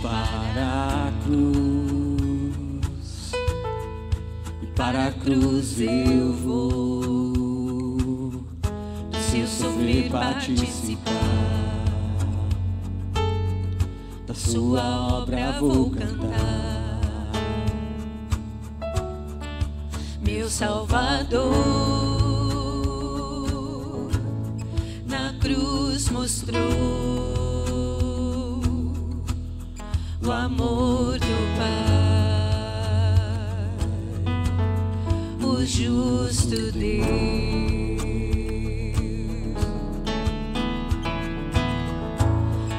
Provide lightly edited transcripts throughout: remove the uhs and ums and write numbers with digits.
para a cruz, e para a cruz eu vou, se eu sofrer participar da sua obra vou cantar. Meu Salvador na cruz mostrou o amor do Pai, o justo Deus.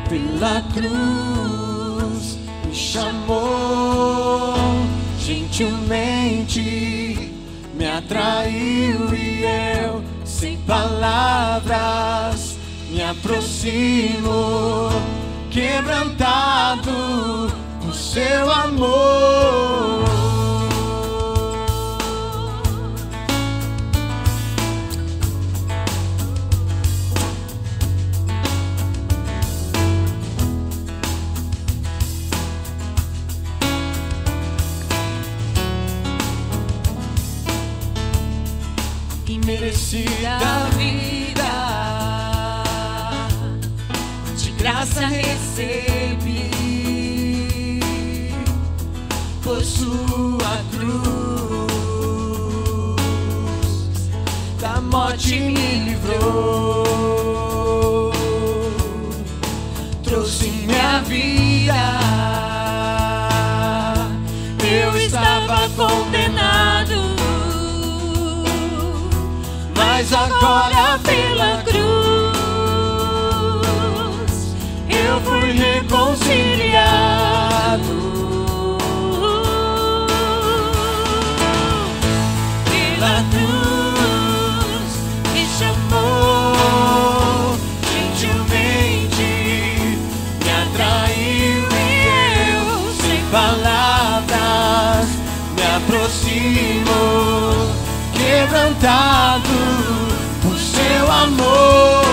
Pela cruz me chamou, gentilmente me atraiu e eu, sem palavras, me aproximo, quebrantado por seu amor. Merecida vida, de graça recebi, por sua cruz, da morte me livrou, trouxe minha vida. Eu estava condenado, mas agora pela cruz eu fui reconciliado. Pela cruz me chamou, gentilmente me atraiu e eu, sem palavras, me aproximo, quebrantado por seu amor.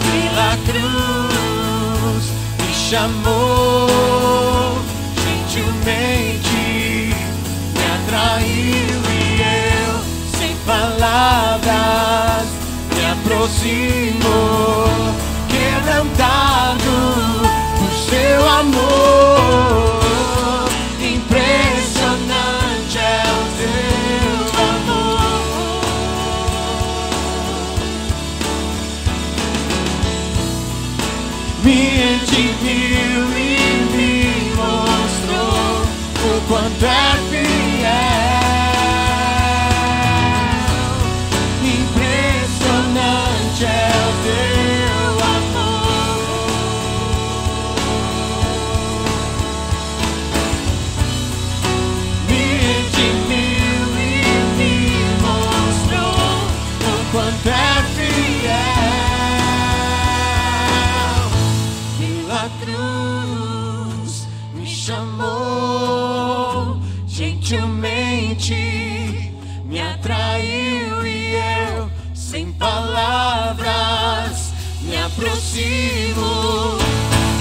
Pela cruz me chamou, gentilmente me atraiu e eu, sem palavras, me aproximo, quebrantado por seu amor. Impressionante é o teu me redimiu e me mostrou o quanto é fiel. Impressionante é o teu amor. Me redimiu e me mostrou o quanto é fiel. Cruz me chamou, gentilmente me atraiu e eu, sem palavras, me aproximo,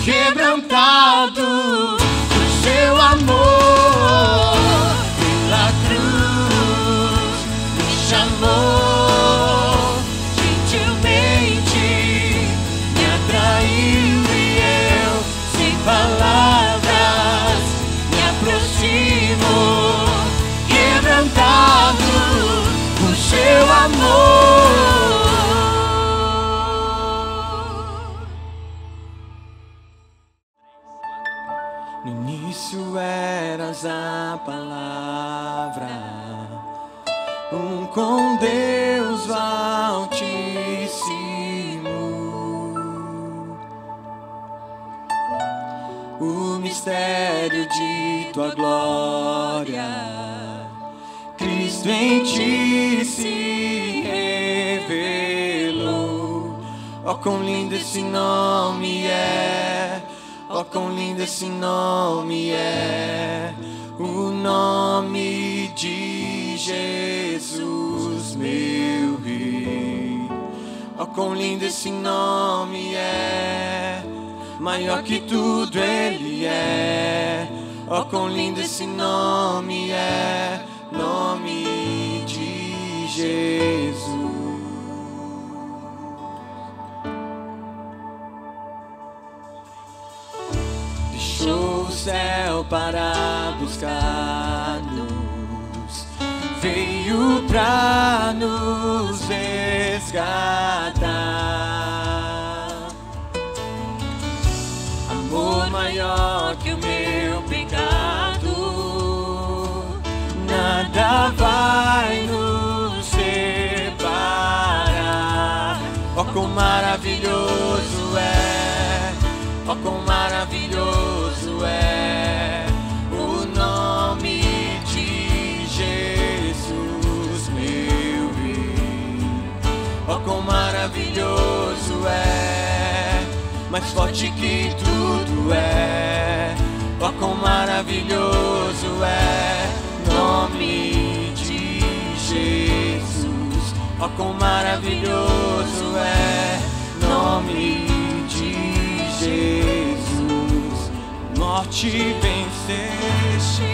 quebrantado por seu amor. Pela cruz me chamou, gentilmente me atraiu, palavras, me aproximo, quebrantado por seu amor. No início eras a palavra, com Deus Altíssimo. O mistério de tua glória, Cristo em ti se revelou. Oh, quão lindo esse nome é! Oh, quão lindo esse nome é! O nome de Jesus, meu Rei. Oh, quão lindo esse nome é! maior que tudo Ele é. Oh, quão lindo esse nome é, nome de Jesus. Deixou o céu para buscar-nos, veio pra nos resgatar. Amor maior que o meu pecado, nada vai nos separar. Oh, quão maravilhoso é, oh, quão maravilhoso é o nome de Jesus, meu Rei. Oh, quão maravilhoso é, mais forte que tudo é. Oh, quão maravilhoso é nome de Jesus. Oh, quão maravilhoso é nome de Jesus. Morte venceste,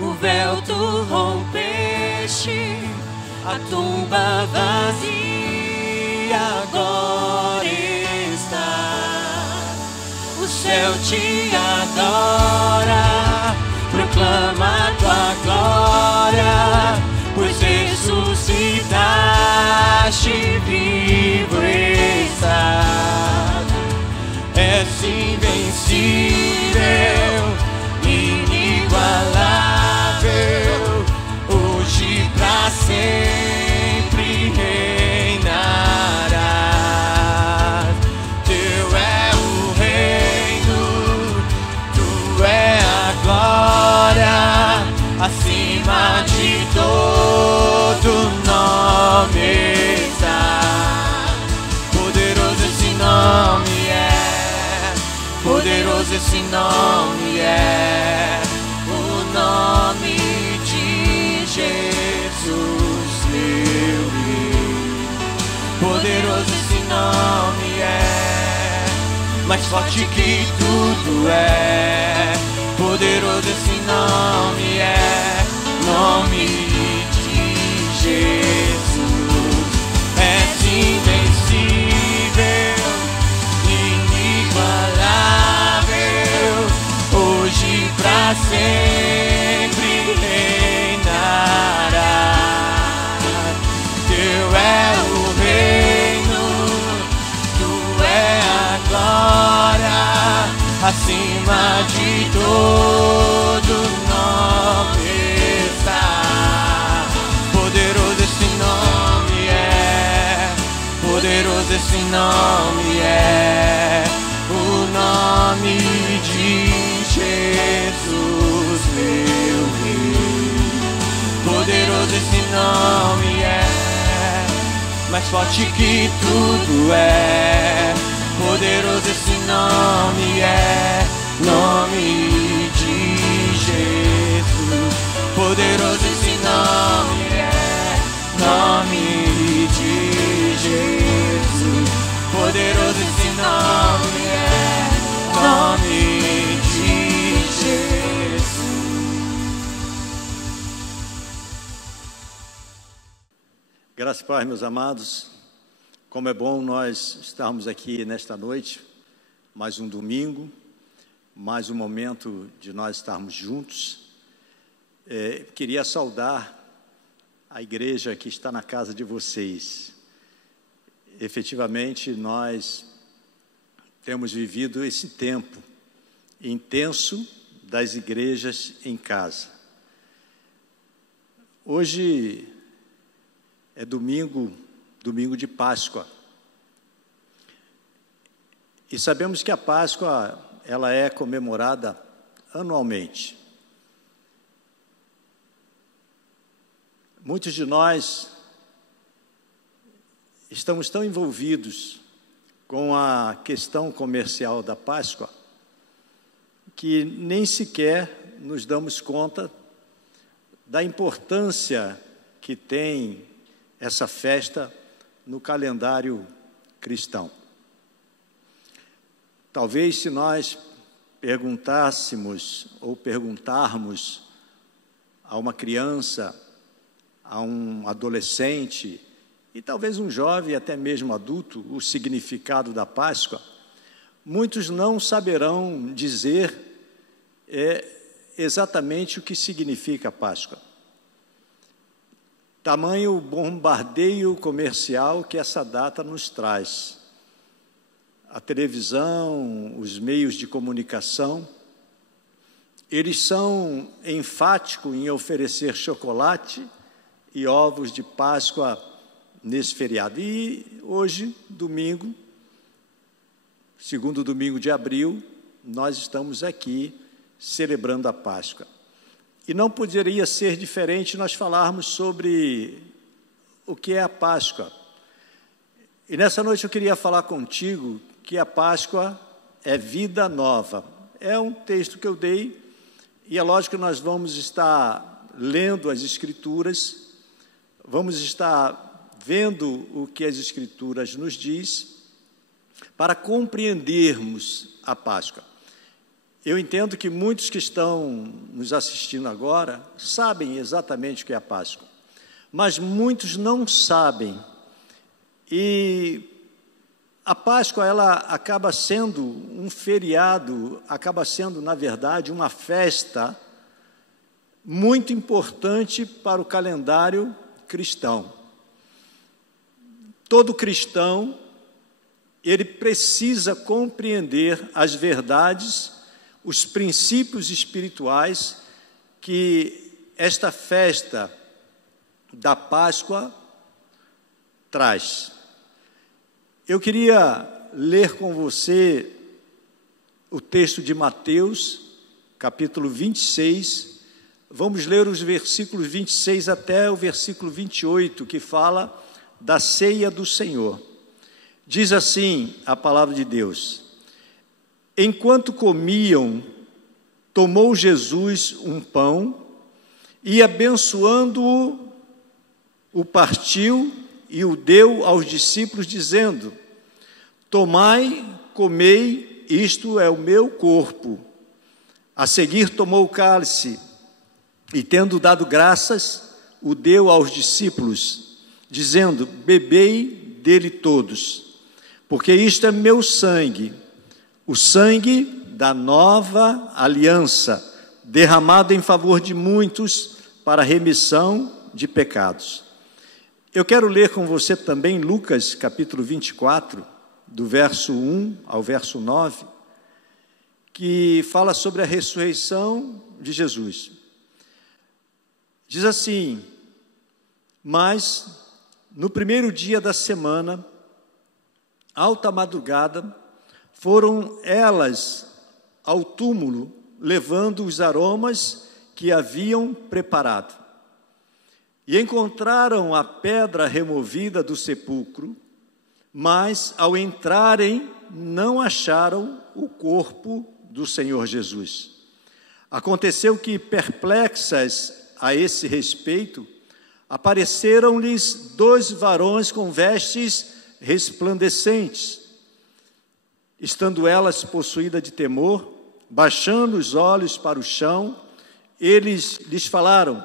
o véu tu rompeste, a tumba vazia agora está. O céu te adora, proclama tua glória, pois ressuscitaste, vivo estás. És invencível, inigualável, hoje pra sempre reinarás. Teu é o reino, tu é a glória, acima de todo nome está. Poderoso esse nome é, poderoso esse nome é, o nome de Jesus, meu Rei. Poderoso esse nome é, mais forte que tudo é. Poderoso esse nome é, nome de Jesus. És invencível, inigualável, hoje pra sempre reinarás. Teu é o reino, tu é a glória, acima de todo nome está. Poderoso esse nome é, poderoso esse nome é, o nome de Jesus, meu Rei. Poderoso esse nome é, mais forte que tudo é. Poderoso esse nome é, nome de Jesus. Poderoso esse nome é, nome de Jesus. Poderoso esse nome é, nome de Jesus. Graças e paz, meus amados. Como é bom nós estarmos aqui nesta noite, mais um domingo, mais um momento de nós estarmos juntos. Queria saudar a igreja que está na casa de vocês. Efetivamente, nós temos vivido esse tempo intenso das igrejas em casa. Hoje é domingo de Páscoa. E sabemos que a Páscoa, ela é comemorada anualmente. Muitos de nós estamos tão envolvidos com a questão comercial da Páscoa que nem sequer nos damos conta da importância que tem essa festa no calendário cristão. Talvez se nós perguntássemos ou perguntarmos a uma criança, a um adolescente e talvez um jovem, até mesmo adulto, o significado da Páscoa, muitos não saberão dizer exatamente o que significa a Páscoa. Tamanho bombardeio comercial que essa data nos traz. A televisão, os meios de comunicação, eles são enfáticos em oferecer chocolate e ovos de Páscoa nesse feriado. E hoje, domingo, segundo domingo de abril, nós estamos aqui celebrando a Páscoa. E não poderia ser diferente nós falarmos sobre o que é a Páscoa. E nessa noite eu queria falar contigo que a Páscoa é vida nova. É um texto que eu dei, e é lógico que nós vamos estar lendo as Escrituras, vamos estar vendo o que as Escrituras nos diz, para compreendermos a Páscoa. Eu entendo que muitos que estão nos assistindo agora sabem exatamente o que é a Páscoa, mas muitos não sabem. E a Páscoa, ela acaba sendo um feriado, acaba sendo, na verdade, uma festa muito importante para o calendário cristão. Todo cristão, ele precisa compreender as verdades, os princípios espirituais que esta festa da Páscoa traz. Eu queria ler com você o texto de Mateus, capítulo 26. Vamos ler os versículos 26 até o versículo 28, que fala da ceia do Senhor. Diz assim a palavra de Deus: enquanto comiam, tomou Jesus um pão e, abençoando-o, o partiu e o deu aos discípulos, dizendo: tomai, comei, isto é o meu corpo. A seguir tomou o cálice e, tendo dado graças, o deu aos discípulos, dizendo: bebei dele todos, porque isto é meu sangue, o sangue da nova aliança, derramado em favor de muitos para a remissão de pecados. Eu quero ler com você também Lucas, capítulo 24, do verso 1 ao verso 9, que fala sobre a ressurreição de Jesus. Diz assim: mas no primeiro dia da semana, alta madrugada, foram elas ao túmulo, levando os aromas que haviam preparado. E encontraram a pedra removida do sepulcro, mas, ao entrarem, não acharam o corpo do Senhor Jesus. Aconteceu que, perplexas a esse respeito, apareceram-lhes 2 varões com vestes resplandecentes. Estando elas possuídas de temor, baixando os olhos para o chão, eles lhes falaram: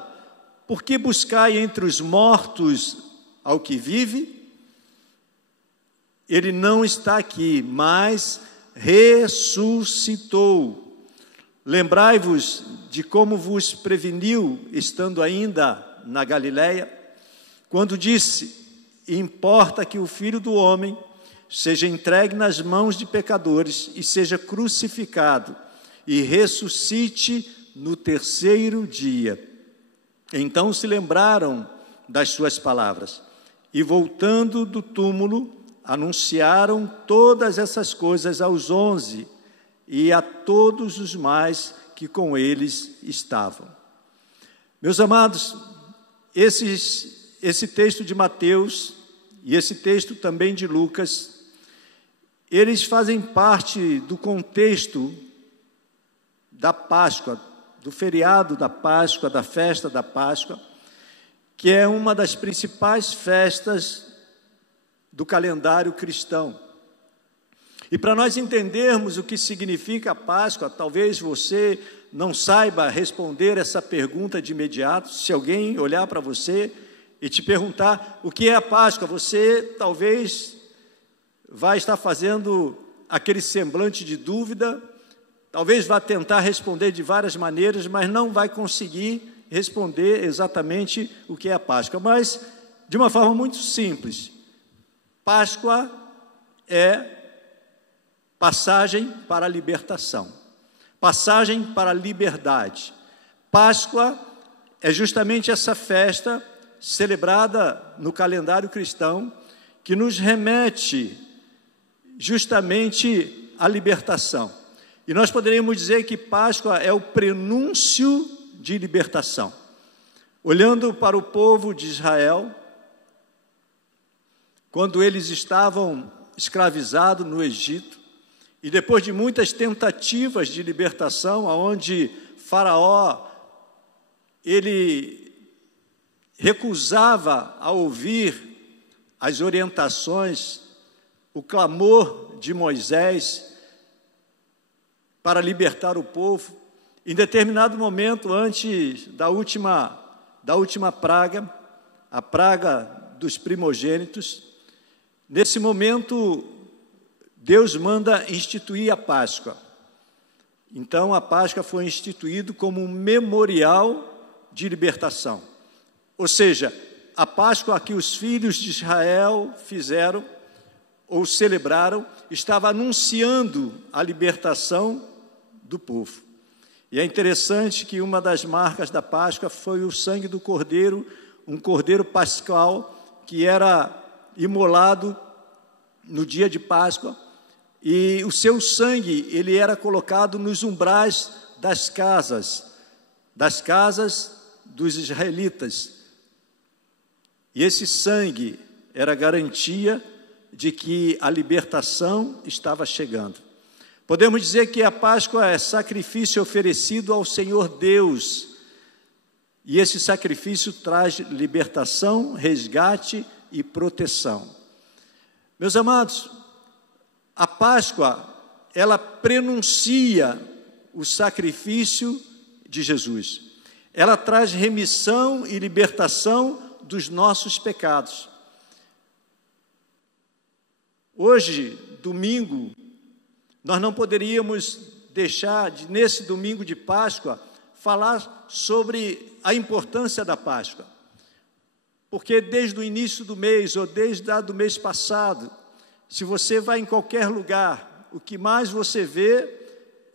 por que buscai entre os mortos ao que vive? Ele não está aqui, mas ressuscitou. Lembrai-vos de como vos preveniu, estando ainda na Galileia, quando disse: importa que o Filho do Homem seja entregue nas mãos de pecadores e seja crucificado e ressuscite no 3º dia. Então se lembraram das suas palavras e, voltando do túmulo, anunciaram todas essas coisas aos 11 e a todos os mais que com eles estavam. Meus amados, esse texto de Mateus e esse texto também de Lucas, eles fazem parte do contexto da Páscoa, do feriado da Páscoa, da festa da Páscoa, que é uma das principais festas do calendário cristão. E para nós entendermos o que significa a Páscoa, talvez você não saiba responder essa pergunta de imediato. Se alguém olhar para você e te perguntar o que é a Páscoa, você talvez vai estar fazendo aquele semblante de dúvida, talvez vá tentar responder de várias maneiras, mas não vai conseguir responder exatamente o que é a Páscoa. Mas, de uma forma muito simples, Páscoa é passagem para a libertação, passagem para a liberdade. Páscoa é justamente essa festa celebrada no calendário cristão que nos remete justamente à libertação. E nós poderíamos dizer que Páscoa é o prenúncio de libertação. Olhando para o povo de Israel, quando eles estavam escravizados no Egito, e depois de muitas tentativas de libertação, onde Faraó, ele recusava a ouvir as orientações, o clamor de Moisés para libertar o povo, em determinado momento, antes da última praga, a praga dos primogênitos, nesse momento, Deus manda instituir a Páscoa. Então, a Páscoa foi instituída como um memorial de libertação. Ou seja, a Páscoa que os filhos de Israel fizeram ou celebraram estava anunciando a libertação do povo. E é interessante que uma das marcas da Páscoa foi o sangue do cordeiro, um cordeiro pascal que era imolado no dia de Páscoa. E o seu sangue, ele era colocado nos umbrais das casas dos israelitas. E esse sangue era garantia de que a libertação estava chegando. Podemos dizer que a Páscoa é sacrifício oferecido ao Senhor Deus. E esse sacrifício traz libertação, resgate e proteção. Meus amados, a Páscoa, ela prenuncia o sacrifício de Jesus. Ela traz remissão e libertação dos nossos pecados. Hoje, domingo, nós não poderíamos deixar de, nesse domingo de Páscoa, falar sobre a importância da Páscoa. Porque desde o início do mês, ou desde o mês passado, se você vai em qualquer lugar, o que mais você vê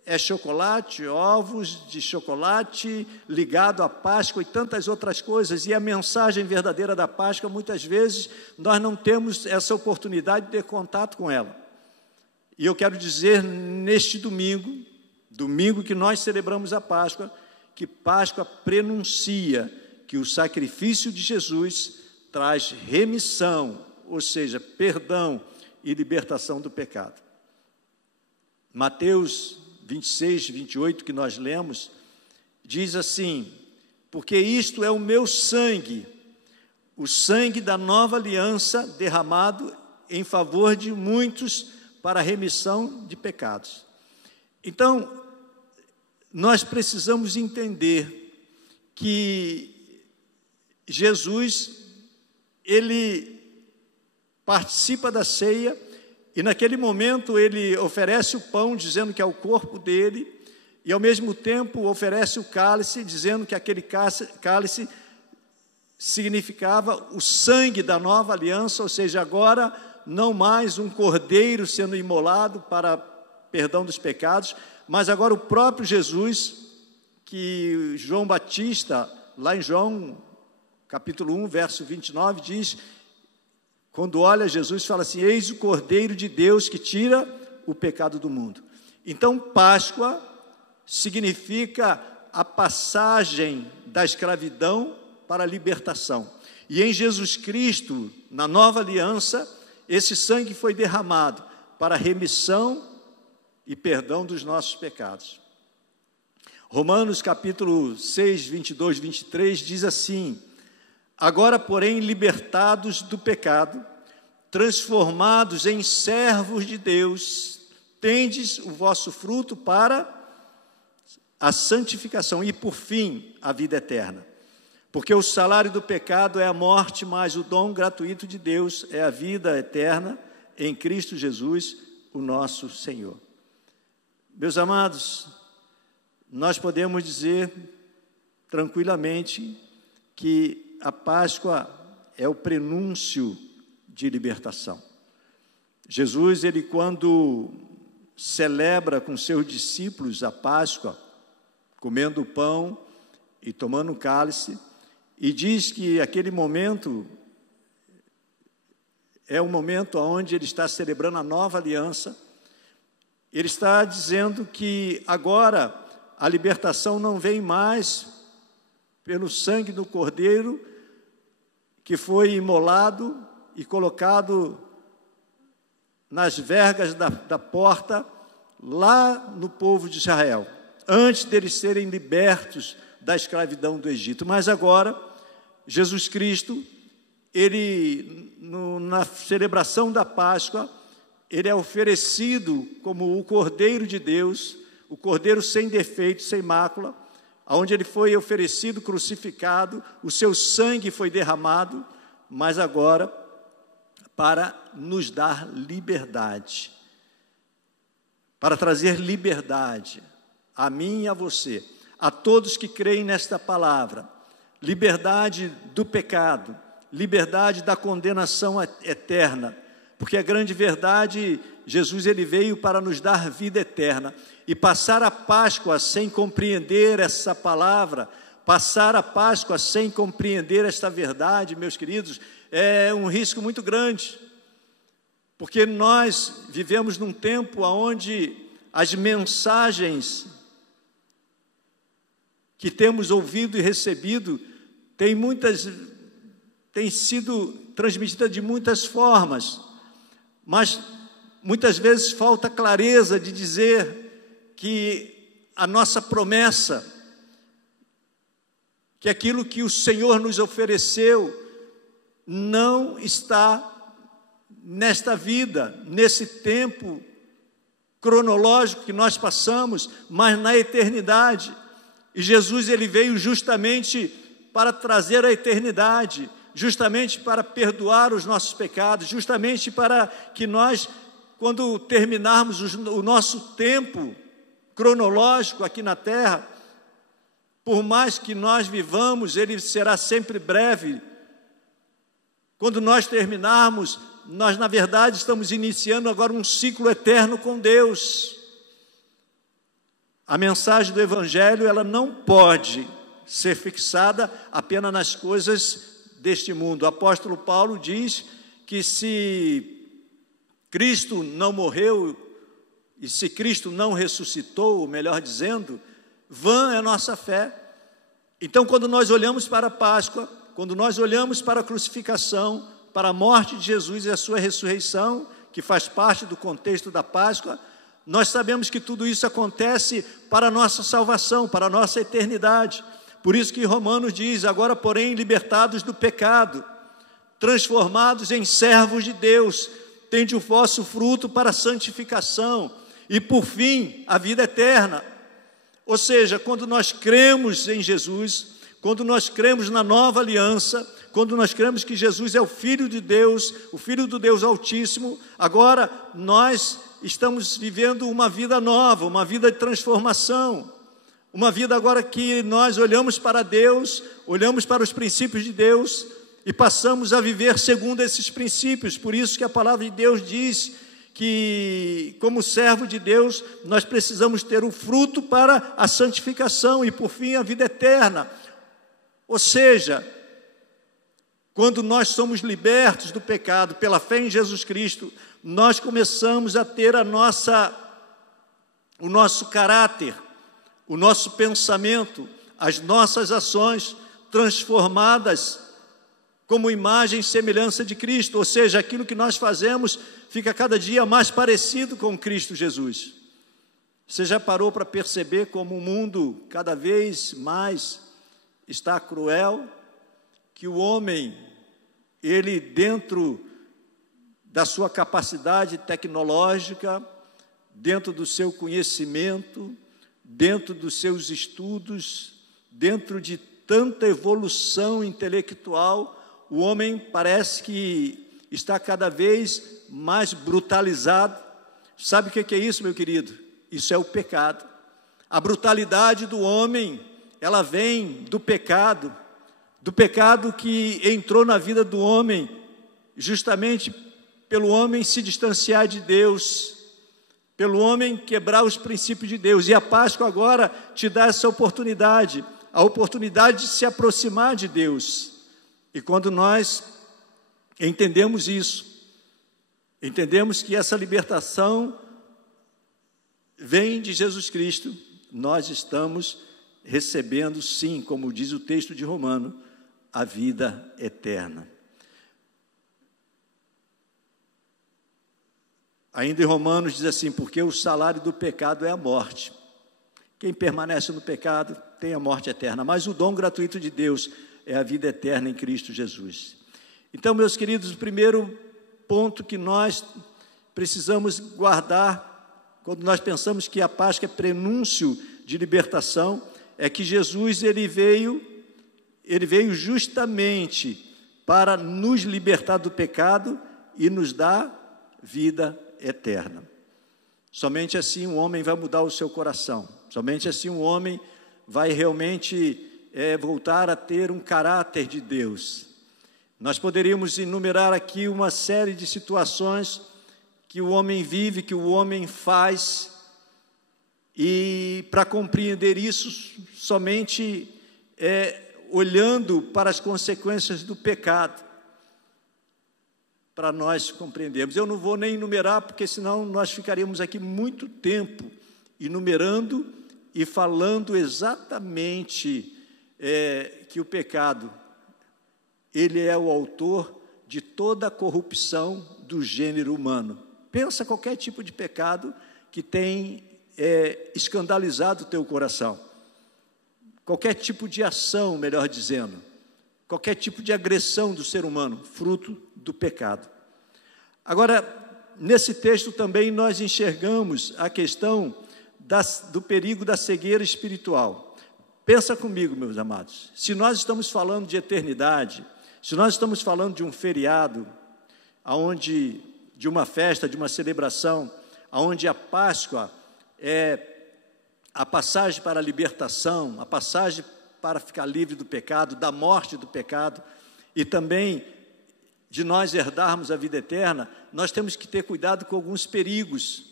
é chocolate, ovos de chocolate ligado à Páscoa e tantas outras coisas. E a mensagem verdadeira da Páscoa, muitas vezes, nós não temos essa oportunidade de ter contato com ela. E eu quero dizer, neste domingo que nós celebramos a Páscoa, que Páscoa prenuncia que o sacrifício de Jesus traz remissão, ou seja, perdão e libertação do pecado. Mateus 26, 28, que nós lemos, diz assim: porque isto é o meu sangue, o sangue da nova aliança derramado em favor de muitos para a remissão de pecados. Então, nós precisamos entender que Jesus, ele participa da ceia, e naquele momento ele oferece o pão, dizendo que é o corpo dele, e ao mesmo tempo oferece o cálice, dizendo que aquele cálice significava o sangue da nova aliança, ou seja, agora não mais um cordeiro sendo imolado para perdão dos pecados, mas agora o próprio Jesus, que João Batista, lá em João capítulo 1, verso 29, diz, quando olha Jesus, fala assim: eis o Cordeiro de Deus que tira o pecado do mundo. Então, Páscoa significa a passagem da escravidão para a libertação. E em Jesus Cristo, na nova aliança, esse sangue foi derramado para a remissão e perdão dos nossos pecados. Romanos capítulo 6, 22, 23 diz assim: agora, porém, libertados do pecado, transformados em servos de Deus, tendes o vosso fruto para a santificação e, por fim, a vida eterna. Porque o salário do pecado é a morte, mas o dom gratuito de Deus é a vida eterna em Cristo Jesus, o nosso Senhor. Meus amados, nós podemos dizer tranquilamente que a Páscoa é o prenúncio de libertação. Jesus, ele quando celebra com seus discípulos a Páscoa, comendo o pão e tomando o cálice, e diz que aquele momento é o momento onde ele está celebrando a nova aliança. Ele está dizendo que agora a libertação não vem mais pelo sangue do Cordeiro que foi imolado e colocado nas vergas da porta lá no povo de Israel, antes deles serem libertos da escravidão do Egito. Mas agora, Jesus Cristo, ele, na celebração da Páscoa, ele é oferecido como o Cordeiro de Deus, o Cordeiro sem defeito, sem mácula, onde ele foi oferecido, crucificado, o seu sangue foi derramado, mas agora para nos dar liberdade, para trazer liberdade a mim e a você, a todos que creem nesta palavra, liberdade do pecado, liberdade da condenação eterna, porque a grande verdade, Jesus ele veio para nos dar vida eterna, e passar a Páscoa sem compreender essa palavra, passar a Páscoa sem compreender esta verdade, meus queridos, é um risco muito grande, porque nós vivemos num tempo onde as mensagens que temos ouvido e recebido têm sido transmitidas de muitas formas, mas muitas vezes falta clareza de dizer que a nossa promessa, que aquilo que o Senhor nos ofereceu, não está nesta vida, nesse tempo cronológico que nós passamos, mas na eternidade. E Jesus ele veio justamente para trazer a eternidade, justamente para perdoar os nossos pecados, justamente para que nós, quando terminarmos o nosso tempo cronológico aqui na terra, por mais que nós vivamos, ele será sempre breve. Quando nós terminarmos, nós na verdade estamos iniciando agora um ciclo eterno com Deus. A mensagem do Evangelho, ela não pode ser fixada apenas nas coisas deste mundo. O apóstolo Paulo diz que se Cristo não morreu e se Cristo não ressuscitou, melhor dizendo, vã é a nossa fé. Então, quando nós olhamos para a Páscoa, quando nós olhamos para a crucificação, para a morte de Jesus e a sua ressurreição, que faz parte do contexto da Páscoa, nós sabemos que tudo isso acontece para a nossa salvação, para a nossa eternidade. Por isso que Romanos diz, agora porém libertados do pecado, transformados em servos de Deus, tende o vosso fruto para a santificação e por fim a vida eterna. Ou seja, quando nós cremos em Jesus, quando nós cremos na nova aliança, quando nós cremos que Jesus é o Filho de Deus, o Filho do Deus Altíssimo, agora nós estamos vivendo uma vida nova, uma vida de transformação, uma vida agora que nós olhamos para Deus, olhamos para os princípios de Deus e passamos a viver segundo esses princípios. Por isso que a palavra de Deus diz que, como servo de Deus, nós precisamos ter o fruto para a santificação e, por fim, a vida eterna. Ou seja, quando nós somos libertos do pecado pela fé em Jesus Cristo, nós começamos a ter o nosso caráter, o nosso pensamento, as nossas ações transformadas como imagem e semelhança de Cristo, ou seja, aquilo que nós fazemos fica cada dia mais parecido com Cristo Jesus. Você já parou para perceber como o mundo cada vez mais está cruel, que o homem, ele dentro da sua capacidade tecnológica, dentro do seu conhecimento, dentro dos seus estudos, dentro de tanta evolução intelectual, o homem parece que está cada vez mais brutalizado. Sabe o que é isso, meu querido? Isso é o pecado. A brutalidade do homem, ela vem do pecado que entrou na vida do homem, justamente pelo homem se distanciar de Deus, pelo homem quebrar os princípios de Deus. E a Páscoa agora te dá essa oportunidade, a oportunidade de se aproximar de Deus. E quando nós entendemos isso, entendemos que essa libertação vem de Jesus Cristo, nós estamos recebendo, sim, como diz o texto de Romanos, a vida eterna. Ainda em Romanos diz assim, porque o salário do pecado é a morte. Quem permanece no pecado tem a morte eterna, mas o dom gratuito de Deus é a vida eterna em Cristo Jesus. Então, meus queridos, o primeiro ponto que nós precisamos guardar, quando nós pensamos que a Páscoa é prenúncio de libertação, é que Jesus ele veio justamente para nos libertar do pecado e nos dar vida eterna. Somente assim um homem vai mudar o seu coração, somente assim um homem vai realmente voltar a ter um caráter de Deus. Nós poderíamos enumerar aqui uma série de situações que o homem vive, que o homem faz, e para compreender isso, somente olhando para as consequências do pecado, para nós compreendermos. Eu não vou nem enumerar, porque senão nós ficaríamos aqui muito tempo enumerando e falando exatamente que o pecado, ele é o autor de toda a corrupção do gênero humano. Pensa qualquer tipo de pecado que tem escandalizado o teu coração. Qualquer tipo de ação, melhor dizendo, qualquer tipo de agressão do ser humano, fruto do pecado. Agora, nesse texto também nós enxergamos a questão do perigo da cegueira espiritual. Pensa comigo, meus amados, se nós estamos falando de eternidade, se nós estamos falando de um feriado, de uma festa, de uma celebração, onde a Páscoa é a passagem para a libertação, a passagem para ficar livre do pecado, da morte do pecado, e também de nós herdarmos a vida eterna, nós temos que ter cuidado com alguns perigos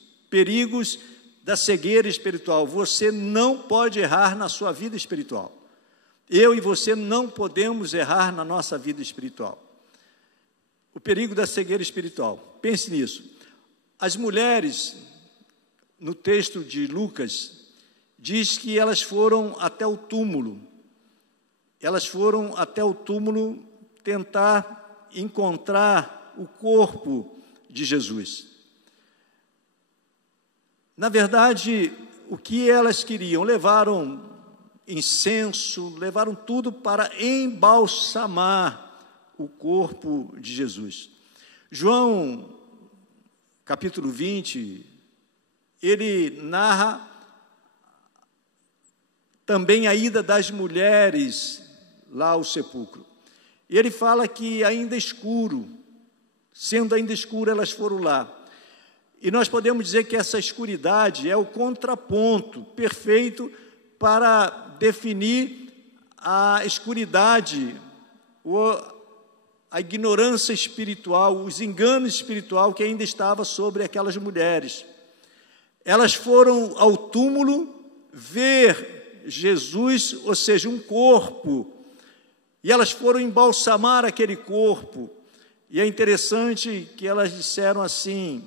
da cegueira espiritual. Você não pode errar na sua vida espiritual. Eu e você não podemos errar na nossa vida espiritual. O perigo da cegueira espiritual. Pense nisso. As mulheres, no texto de Lucas, diz que elas foram até o túmulo. Elas foram até o túmulo tentar encontrar o corpo de Jesus. Na verdade, o que elas queriam? Levaram incenso, levaram tudo para embalsamar o corpo de Jesus. João, capítulo 20, ele narra também a ida das mulheres lá ao sepulcro. E ele fala que ainda escuro, sendo ainda escuro, elas foram lá. E nós podemos dizer que essa escuridade é o contraponto perfeito para definir a escuridade, a ignorância espiritual, os enganos espiritual que ainda estava sobre aquelas mulheres. Elas foram ao túmulo ver Jesus, ou seja, um corpo, e elas foram embalsamar aquele corpo. E é interessante que elas disseram assim,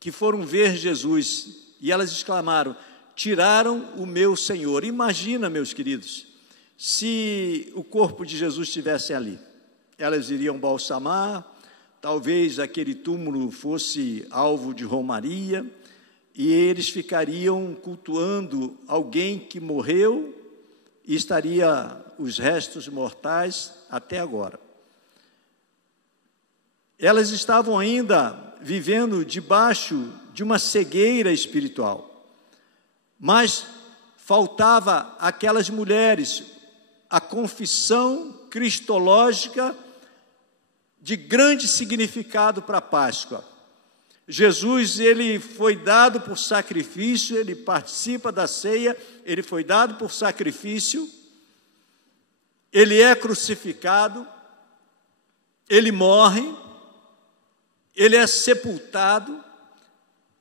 que foram ver Jesus, e elas exclamaram: tiraram o meu Senhor. Imagina, meus queridos, se o corpo de Jesus estivesse ali. Elas iriam balsamar, talvez aquele túmulo fosse alvo de romaria, e eles ficariam cultuando alguém que morreu e estaria os restos mortais até agora. Elas estavam ainda vivendo debaixo de uma cegueira espiritual. Mas faltava àquelas mulheres a confissão cristológica de grande significado para a Páscoa. Jesus, ele foi dado por sacrifício, ele participa da ceia, ele foi dado por sacrifício, ele é crucificado, ele morre, ele é sepultado,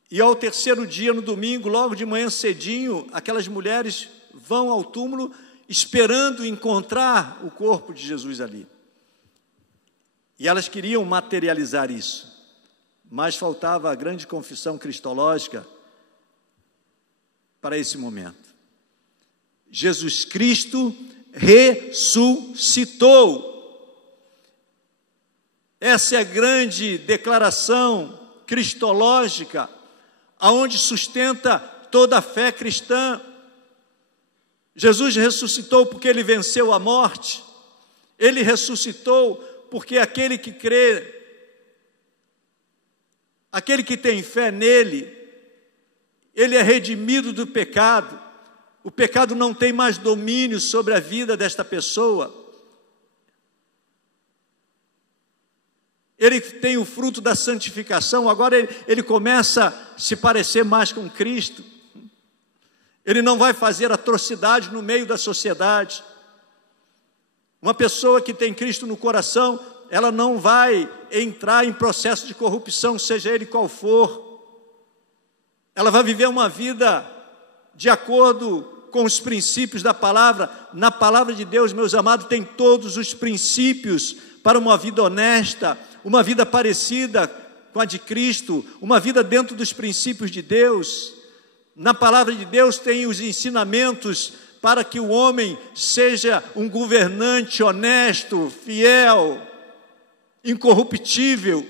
e ao terceiro dia, no domingo, logo de manhã cedinho, aquelas mulheres vão ao túmulo esperando encontrar o corpo de Jesus ali. E elas queriam materializar isso, mas faltava a grande confissão cristológica para esse momento. Jesus Cristo ressuscitou. Essa é a grande declaração cristológica, aonde sustenta toda a fé cristã. Jesus ressuscitou porque ele venceu a morte. Ele ressuscitou porque aquele que crê, aquele que tem fé nele, ele é redimido do pecado. O pecado não tem mais domínio sobre a vida desta pessoa. Ele tem o fruto da santificação, agora ele começa a se parecer mais com Cristo. Ele não vai fazer atrocidade no meio da sociedade. Uma pessoa que tem Cristo no coração, ela não vai entrar em processo de corrupção, seja ele qual for. Ela vai viver uma vida de acordo com os princípios da palavra. Na palavra de Deus, meus amados, tem todos os princípios para uma vida honesta, uma vida parecida com a de Cristo, uma vida dentro dos princípios de Deus. Na palavra de Deus tem os ensinamentos para que o homem seja um governante honesto, fiel, incorruptível.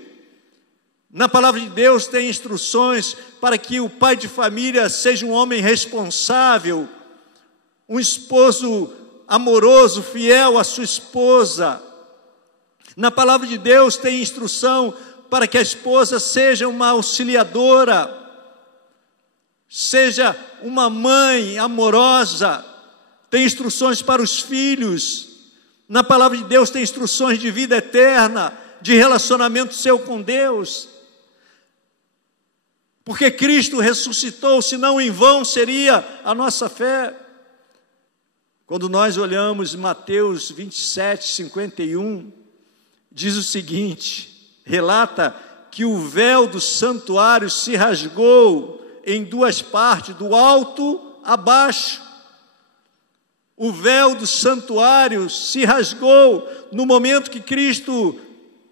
Na palavra de Deus tem instruções para que o pai de família seja um homem responsável, um esposo amoroso, fiel à sua esposa. Na palavra de Deus tem instrução para que a esposa seja uma auxiliadora, seja uma mãe amorosa. Tem instruções para os filhos. Na palavra de Deus tem instruções de vida eterna, de relacionamento seu com Deus. Porque Cristo ressuscitou, senão em vão seria a nossa fé. Quando nós olhamos Mateus 27, 51, diz o seguinte, relata que o véu do santuário se rasgou em duas partes, do alto a baixo. O véu do santuário se rasgou no momento que Cristo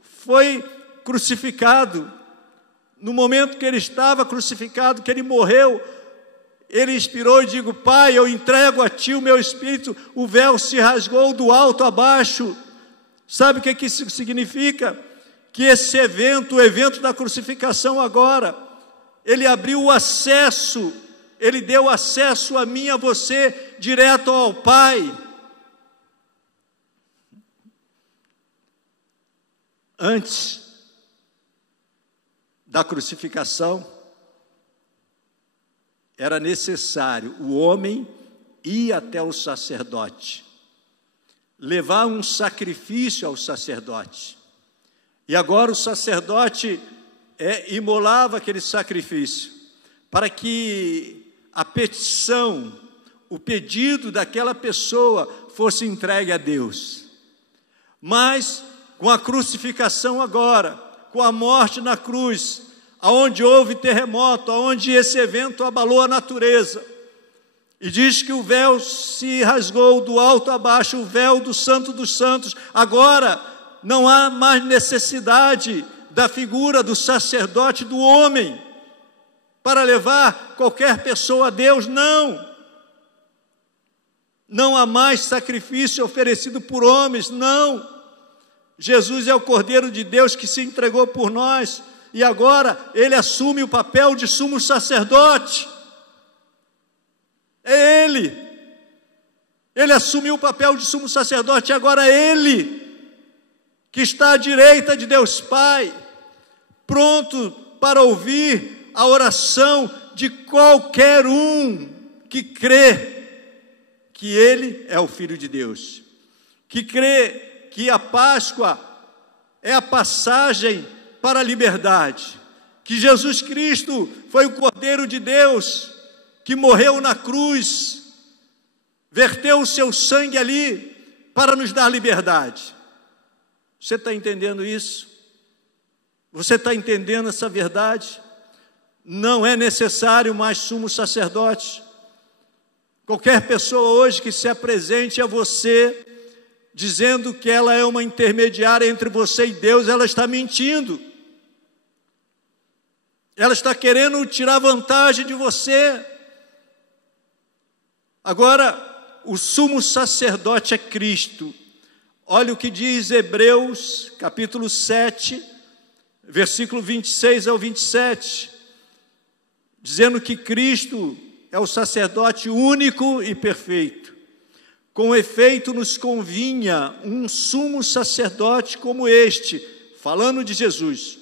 foi crucificado. No momento que ele estava crucificado, que ele morreu, ele expirou e digo, Pai, eu entrego a Ti o meu espírito. O véu se rasgou do alto a baixo. Sabe o que isso significa? Que esse evento, o evento da crucificação agora, ele abriu o acesso, ele deu acesso a mim e a você, direto ao Pai. Antes da crucificação, era necessário o homem ir até o sacerdote, levar um sacrifício ao sacerdote. E agora o sacerdote imolava aquele sacrifício, para que a petição, o pedido daquela pessoa fosse entregue a Deus. Mas com a crucificação agora, com a morte na cruz, aonde houve terremoto, aonde esse evento abalou a natureza, e diz que o véu se rasgou do alto a baixo, o véu do Santo dos Santos. Agora não há mais necessidade da figura do sacerdote, do homem, para levar qualquer pessoa a Deus, não. Não há mais sacrifício oferecido por homens, não. Jesus é o Cordeiro de Deus que se entregou por nós, e agora ele assume o papel de sumo sacerdote. É ele assumiu o papel de sumo sacerdote, e agora é ele que está à direita de Deus Pai, pronto para ouvir a oração de qualquer um que crê que Ele é o Filho de Deus, que crê que a Páscoa é a passagem para a liberdade, que Jesus Cristo foi o Cordeiro de Deus, que morreu na cruz, verteu o seu sangue ali para nos dar liberdade. Você está entendendo isso? Você está entendendo essa verdade? Não é necessário mais sumo sacerdote. Qualquer pessoa hoje que se apresente a você dizendo que ela é uma intermediária entre você e Deus, ela está mentindo. Ela está querendo tirar vantagem de você. Agora, o sumo sacerdote é Cristo. Olha o que diz Hebreus, capítulo 7, versículo 26 ao 27, dizendo que Cristo é o sacerdote único e perfeito. Com efeito, nos convinha um sumo sacerdote como este, falando de Jesus,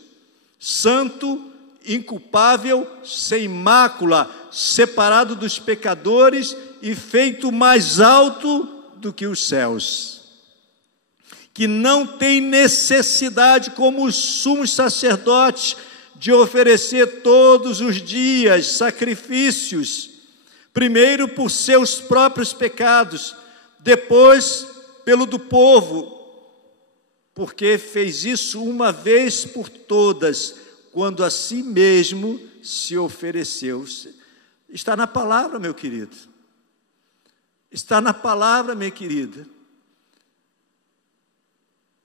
santo, inculpável, sem mácula, separado dos pecadores e feito mais alto do que os céus, que não tem necessidade, como os sumos sacerdotes, de oferecer todos os dias sacrifícios, primeiro por seus próprios pecados, depois pelo do povo, porque fez isso uma vez por todas, quando a si mesmo se ofereceu. Está na palavra, meu querido. Está na palavra, minha querida.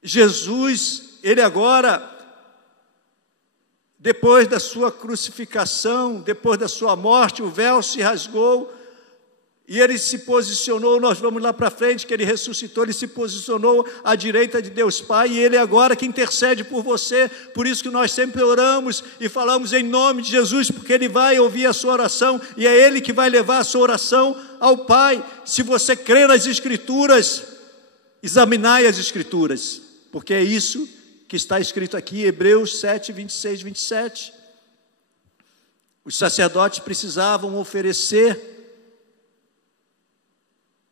Jesus, Ele agora, depois da sua crucificação, depois da sua morte, o véu se rasgou e Ele se posicionou. Nós vamos lá para frente, que Ele ressuscitou, Ele se posicionou à direita de Deus Pai, e Ele agora que intercede por você. Por isso que nós sempre oramos e falamos em nome de Jesus, porque Ele vai ouvir a sua oração, e é Ele que vai levar a sua oração ao Pai. Se você crê nas Escrituras, examinai as Escrituras, porque é isso que está escrito aqui, Hebreus 7, 26, 27. Os sacerdotes precisavam oferecer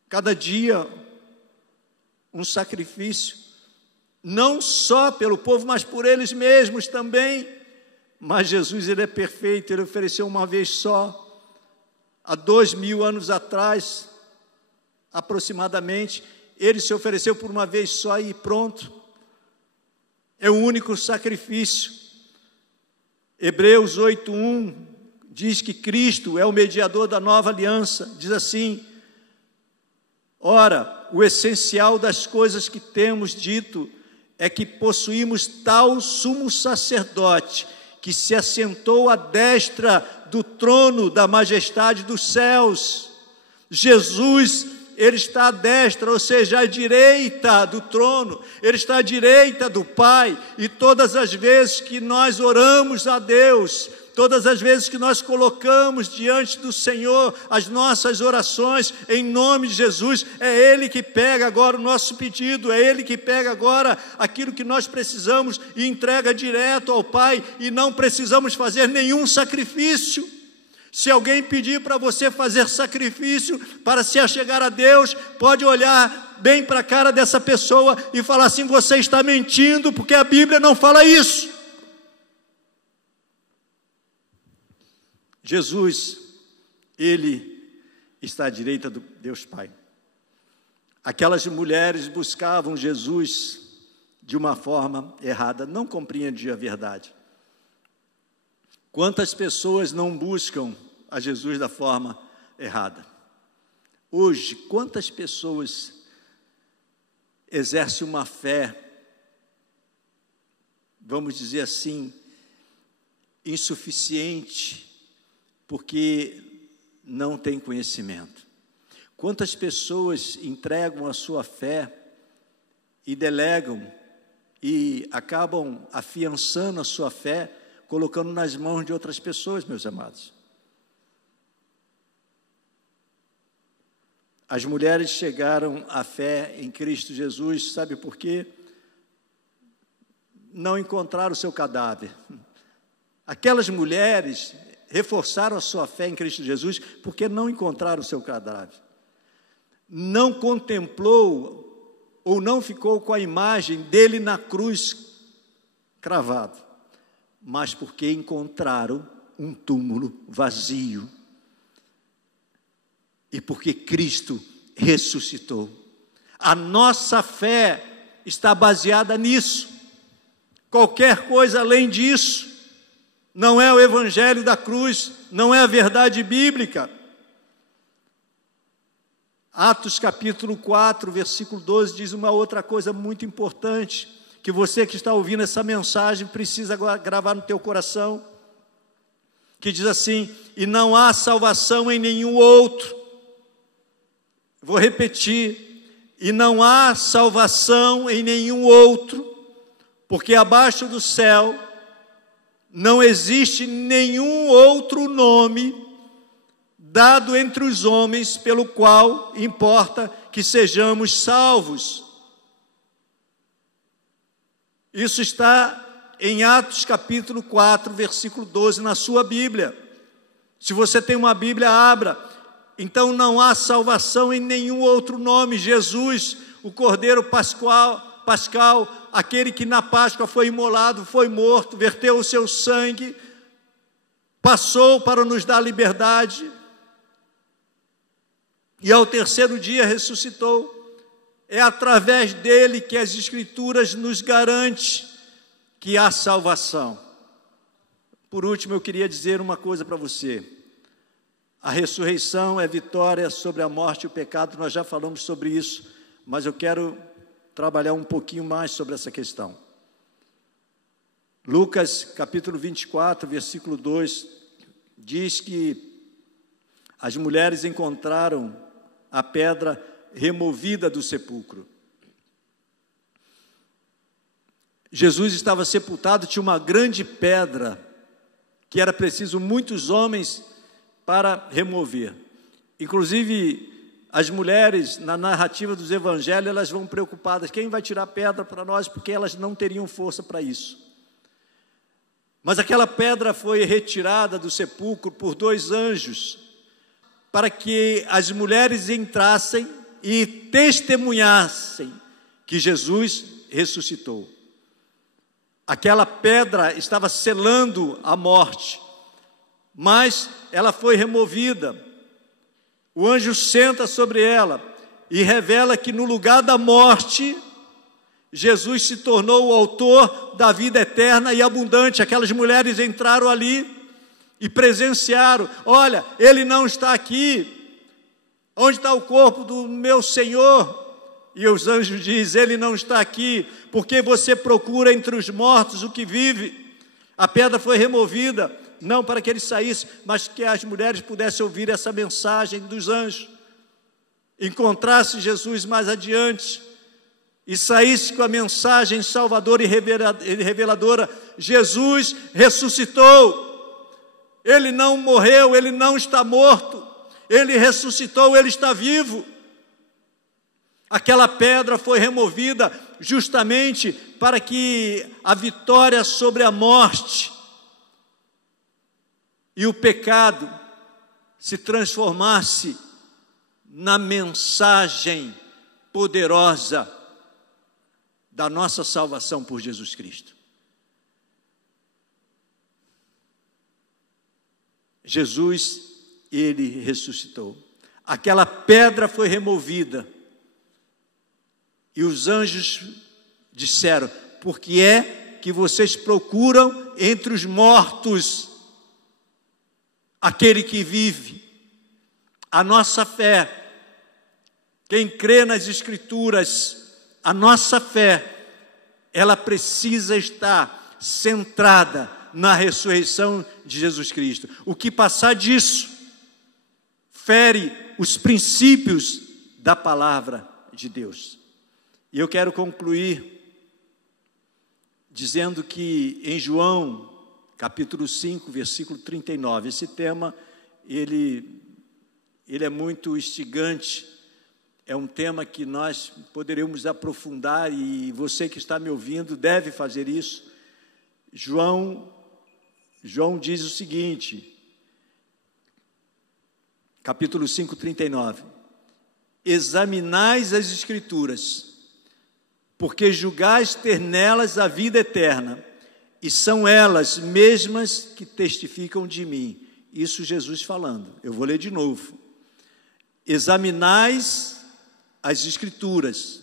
cada dia um sacrifício, não só pelo povo, mas por eles mesmos também. Mas Jesus, Ele é perfeito, Ele ofereceu uma vez só, há 2000 anos atrás, aproximadamente, Ele se ofereceu por uma vez só e pronto. É o único sacrifício. Hebreus 8:1 diz que Cristo é o mediador da nova aliança. Diz assim: ora, o essencial das coisas que temos dito é que possuímos tal sumo sacerdote que se assentou à destra do trono da majestade dos céus. Jesus, Ele está à destra, ou seja, à direita do trono, Ele está à direita do Pai, e todas as vezes que nós oramos a Deus, todas as vezes que nós colocamos diante do Senhor as nossas orações, em nome de Jesus, é Ele que pega agora o nosso pedido, é Ele que pega agora aquilo que nós precisamos e entrega direto ao Pai, e não precisamos fazer nenhum sacrifício. Se alguém pedir para você fazer sacrifício para se achegar a Deus, pode olhar bem para a cara dessa pessoa e falar assim: você está mentindo, porque a Bíblia não fala isso. Jesus, Ele está à direita do Deus Pai. Aquelas mulheres buscavam Jesus de uma forma errada, não compreendiam a verdade. Quantas pessoas não buscam a Jesus da forma errada? Hoje, quantas pessoas exercem uma fé, vamos dizer assim, insuficiente, porque não tem conhecimento? Quantas pessoas entregam a sua fé e delegam e acabam afiançando a sua fé, colocando nas mãos de outras pessoas, meus amados? As mulheres chegaram à fé em Cristo Jesus, sabe por quê? Não encontraram o seu cadáver. Aquelas mulheres, reforçaram a sua fé em Cristo Jesus porque não encontraram o seu cadáver. Não contemplou ou não ficou com a imagem dele na cruz cravado, mas porque encontraram um túmulo vazio e porque Cristo ressuscitou. A nossa fé está baseada nisso. Qualquer coisa além disso não é o evangelho da cruz, não é a verdade bíblica. Atos capítulo 4, versículo 12, diz uma outra coisa muito importante, que você que está ouvindo essa mensagem precisa gravar no teu coração, que diz assim: e não há salvação em nenhum outro. Vou repetir: e não há salvação em nenhum outro, porque abaixo do céu não existe nenhum outro nome dado entre os homens, pelo qual importa que sejamos salvos. Isso está em Atos capítulo 4, versículo 12, na sua Bíblia. Se você tem uma Bíblia, abra. Então não há salvação em nenhum outro nome. Jesus, o Cordeiro Pascal, aquele que na Páscoa foi imolado, foi morto, verteu o seu sangue, passou para nos dar liberdade, e ao terceiro dia ressuscitou. É através dele que as Escrituras nos garantem que há salvação. Por último, eu queria dizer uma coisa para você. A ressurreição é vitória sobre a morte e o pecado. Nós já falamos sobre isso, mas eu quero trabalhar um pouquinho mais sobre essa questão. Lucas capítulo 24, versículo 2, diz que as mulheres encontraram a pedra removida do sepulcro. Jesus estava sepultado, tinha uma grande pedra que era preciso muitos homens para remover. Inclusive, as mulheres, na narrativa dos evangelhos, elas vão preocupadas: quem vai tirar pedra para nós? Porque elas não teriam força para isso. Mas aquela pedra foi retirada do sepulcro por 2 anjos, para que as mulheres entrassem e testemunhassem que Jesus ressuscitou. Aquela pedra estava selando a morte, mas ela foi removida. O anjo senta sobre ela e revela que no lugar da morte, Jesus se tornou o autor da vida eterna e abundante. Aquelas mulheres entraram ali e presenciaram: olha, ele não está aqui, onde está o corpo do meu Senhor? E os anjos dizem: ele não está aqui, porque você procura entre os mortos o que vive. A pedra foi removida, não para que ele saísse, mas que as mulheres pudessem ouvir essa mensagem dos anjos, encontrasse Jesus mais adiante e saísse com a mensagem salvadora e reveladora: Jesus ressuscitou. Ele não morreu, ele não está morto, ele ressuscitou, ele está vivo. Aquela pedra foi removida justamente para que a vitória sobre a morte e o pecado se transformasse na mensagem poderosa da nossa salvação por Jesus Cristo. Jesus, ele ressuscitou. Aquela pedra foi removida e os anjos disseram: por que é que vocês procuram entre os mortos aquele que vive? A nossa fé, quem crê nas Escrituras, a nossa fé, ela precisa estar centrada na ressurreição de Jesus Cristo. O que passar disso fere os princípios da palavra de Deus. E eu quero concluir dizendo que em João capítulo 5, versículo 39, esse tema ele é muito instigante, é um tema que nós poderíamos aprofundar, e você que está me ouvindo deve fazer isso. João diz o seguinte: capítulo 5, 39. Examinais as Escrituras, porque julgais ter nelas a vida eterna, e são elas mesmas que testificam de mim. Isso Jesus falando. Eu vou ler de novo. Examinais as Escrituras,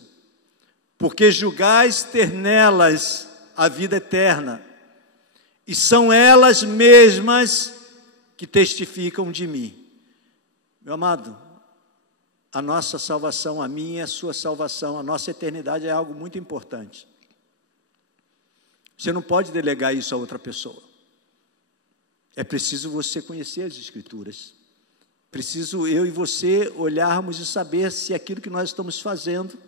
porque julgais ter nelas a vida eterna, e são elas mesmas que testificam de mim. Meu amado, a nossa salvação, a minha e a sua salvação, a nossa eternidade é algo muito importante. Você não pode delegar isso a outra pessoa. É preciso você conhecer as Escrituras. Preciso eu e você olharmos e saber se aquilo que nós estamos fazendo,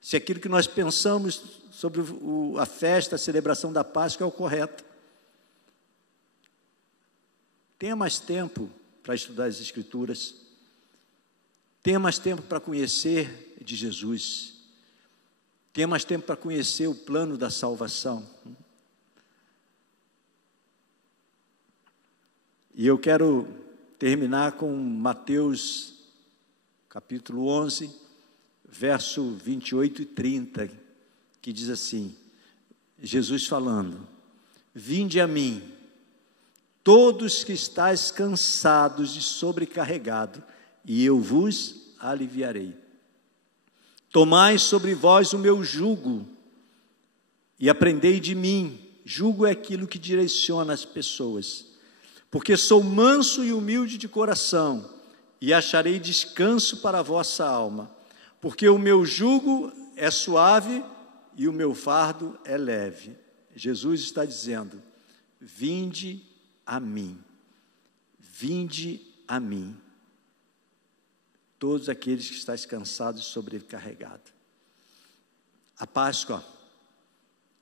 se aquilo que nós pensamos sobre a festa, a celebração da Páscoa é o correto. Tenha mais tempo para estudar as Escrituras. Tenha mais tempo para conhecer de Jesus. Tenha mais tempo para conhecer o plano da salvação. E eu quero terminar com Mateus, capítulo 11, verso 28 e 30, que diz assim, Jesus falando, vinde a mim, todos que estáis cansados e sobrecarregados, e eu vos aliviarei. Tomai sobre vós o meu jugo, e aprendei de mim. Jugo é aquilo que direciona as pessoas. Porque sou manso e humilde de coração, e acharei descanso para a vossa alma. Porque o meu jugo é suave e o meu fardo é leve. Jesus está dizendo, vinde a mim, vinde a mim, todos aqueles que estáis cansados e sobrecarregados. A Páscoa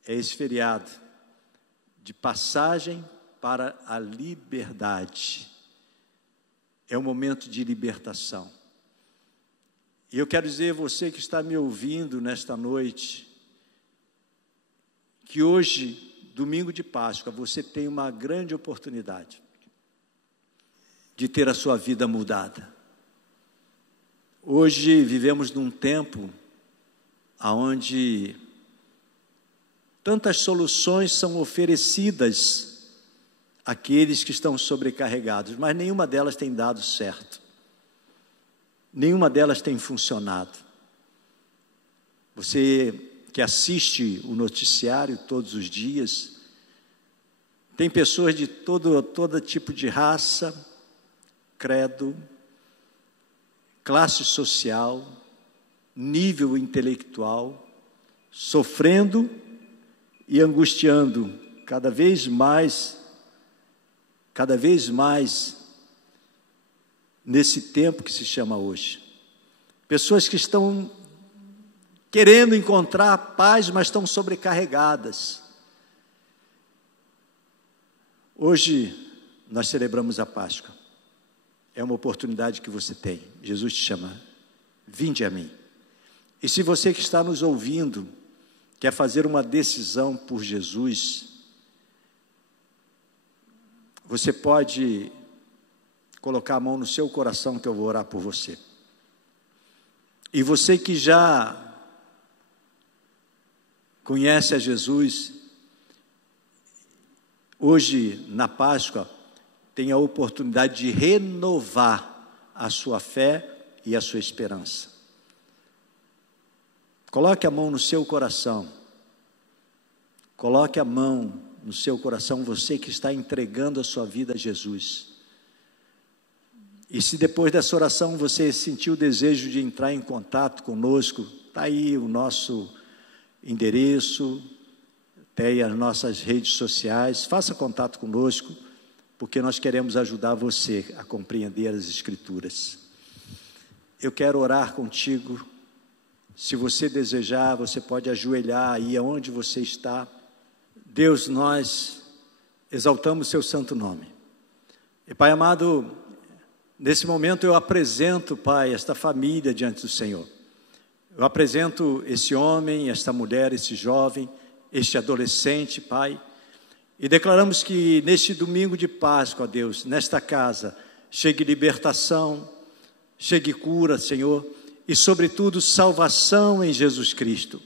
é esse feriado de passagem para a liberdade, é um momento de libertação. E eu quero dizer a você que está me ouvindo nesta noite, que hoje, domingo de Páscoa, você tem uma grande oportunidade de ter a sua vida mudada. Hoje vivemos num tempo onde tantas soluções são oferecidas àqueles que estão sobrecarregados, mas nenhuma delas tem dado certo. Nenhuma delas tem funcionado. Você que assiste o noticiário todos os dias, tem pessoas de todo tipo de raça, credo, classe social, nível intelectual, sofrendo e angustiando cada vez mais nesse tempo que se chama hoje. Pessoas que estão querendo encontrar paz, mas estão sobrecarregadas. Hoje nós celebramos a Páscoa. É uma oportunidade que você tem. Jesus te chama, vinde a mim. E se você que está nos ouvindo quer fazer uma decisão por Jesus, você pode colocar a mão no seu coração que eu vou orar por você. E você que já conhece a Jesus, hoje na Páscoa, tem a oportunidade de renovar a sua fé e a sua esperança. Coloque a mão no seu coração. Coloque a mão no seu coração, você que está entregando a sua vida a Jesus. E se depois dessa oração você sentiu o desejo de entrar em contato conosco, está aí o nosso endereço, tem as nossas redes sociais, faça contato conosco, porque nós queremos ajudar você a compreender as Escrituras. Eu quero orar contigo. Se você desejar, você pode ajoelhar aí aonde você está. Deus, nós exaltamos seu santo nome. E Pai amado, nesse momento eu apresento, Pai, esta família diante do Senhor. Eu apresento esse homem, esta mulher, esse jovem, este adolescente, Pai. E declaramos que neste domingo de Páscoa, Deus, nesta casa, chegue libertação, chegue cura, Senhor, e sobretudo salvação em Jesus Cristo.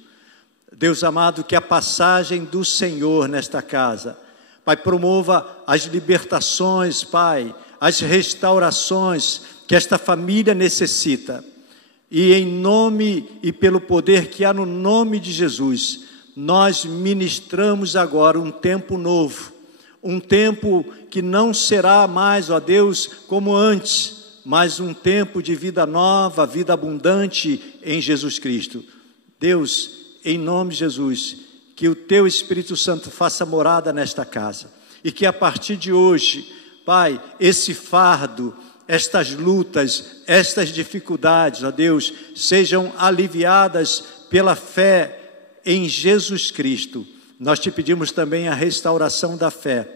Deus amado, que a passagem do Senhor nesta casa, Pai, promova as libertações, Pai, as restaurações que esta família necessita. E em nome e pelo poder que há no nome de Jesus, nós ministramos agora um tempo novo, um tempo que não será mais, ó Deus, como antes, mas um tempo de vida nova, vida abundante em Jesus Cristo. Deus, em nome de Jesus, que o Teu Espírito Santo faça morada nesta casa, e que a partir de hoje, Pai, esse fardo, estas lutas, estas dificuldades, ó Deus, sejam aliviadas pela fé em Jesus Cristo. Nós te pedimos também a restauração da fé,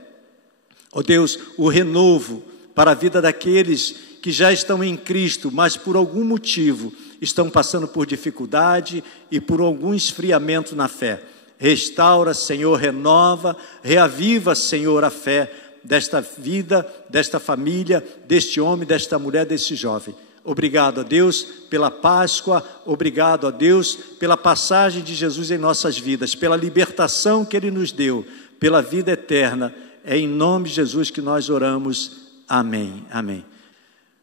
ó Deus, o renovo para a vida daqueles que já estão em Cristo, mas por algum motivo estão passando por dificuldade e por algum esfriamento na fé. Restaura, Senhor, renova, reaviva, Senhor, a fé desta vida, desta família, deste homem, desta mulher, desse jovem. Obrigado a Deus pela Páscoa, obrigado a Deus pela passagem de Jesus em nossas vidas, pela libertação que Ele nos deu, pela vida eterna. É em nome de Jesus que nós oramos. Amém, amém.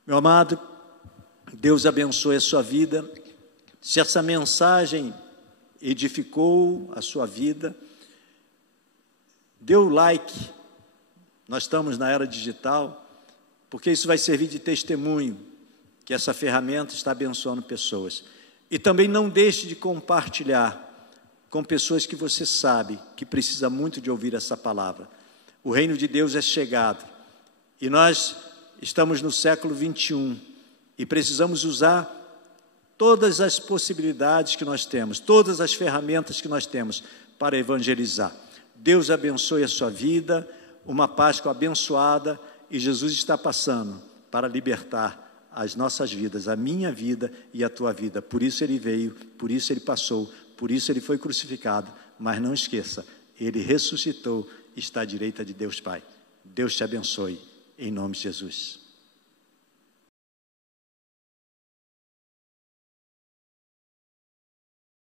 Meu amado, Deus abençoe a sua vida. Se essa mensagem edificou a sua vida, dê o like. Nós estamos na era digital, porque isso vai servir de testemunho que essa ferramenta está abençoando pessoas. E também não deixe de compartilhar com pessoas que você sabe que precisa muito de ouvir essa palavra. O reino de Deus é chegado e nós estamos no século 21 e precisamos usar todas as possibilidades que nós temos, todas as ferramentas que nós temos para evangelizar. Deus abençoe a sua vida, uma Páscoa abençoada, e Jesus está passando para libertar as nossas vidas, a minha vida e a tua vida. Por isso Ele veio, por isso Ele passou, por isso Ele foi crucificado. Mas não esqueça, Ele ressuscitou, está à direita de Deus Pai. Deus te abençoe, em nome de Jesus.